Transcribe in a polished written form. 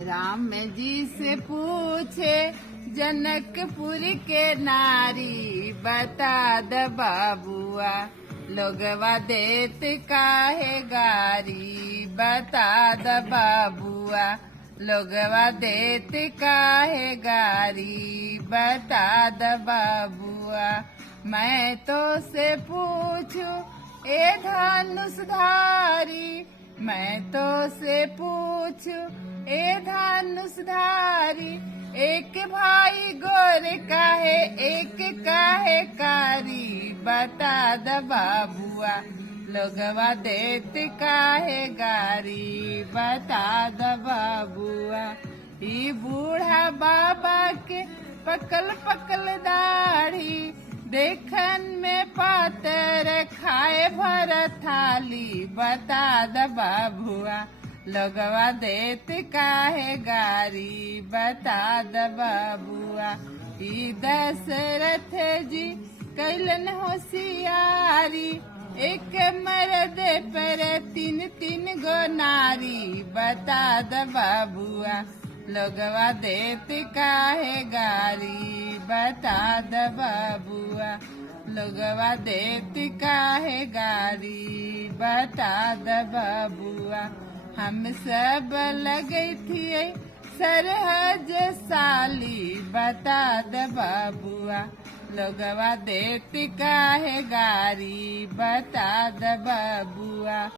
राम जी से पूछे जनकपुर के नारी, बता द बाबुआ लोगवा देत काहे गारी। बता द बाबुआ लोगवा देत काहे गारी। बता द बाबुआ मैं तो से पूछूं ए धनुषधारी। मैं तो से पूछूं ए धनुषधारी, एक भाई गोरे काहे एक काहे कारी। बता द बाबुआ लोगवा देत काहे गारी। बता द बाबुआ ई बूढ़ा बाबा के पकल पकल दाढ़ी, देखन में पातर खाए भर थाली। बता द बाबुआ लोगवा देत काहे गारी। बता द बाबुआ ई दशरथ जी कैलन होशियारी, एक मर्द पर तीन तीन गो नारी। बता द बाबुआ लोगवा देत काहे गारी। बता द बाबुआ लोगवा देत काहे गारी। बता द बाबुआ हम सब लगे थिए सरहज साली। बता द बाबुआ लोगवा देत काहे गारी। बता द बाबुआ।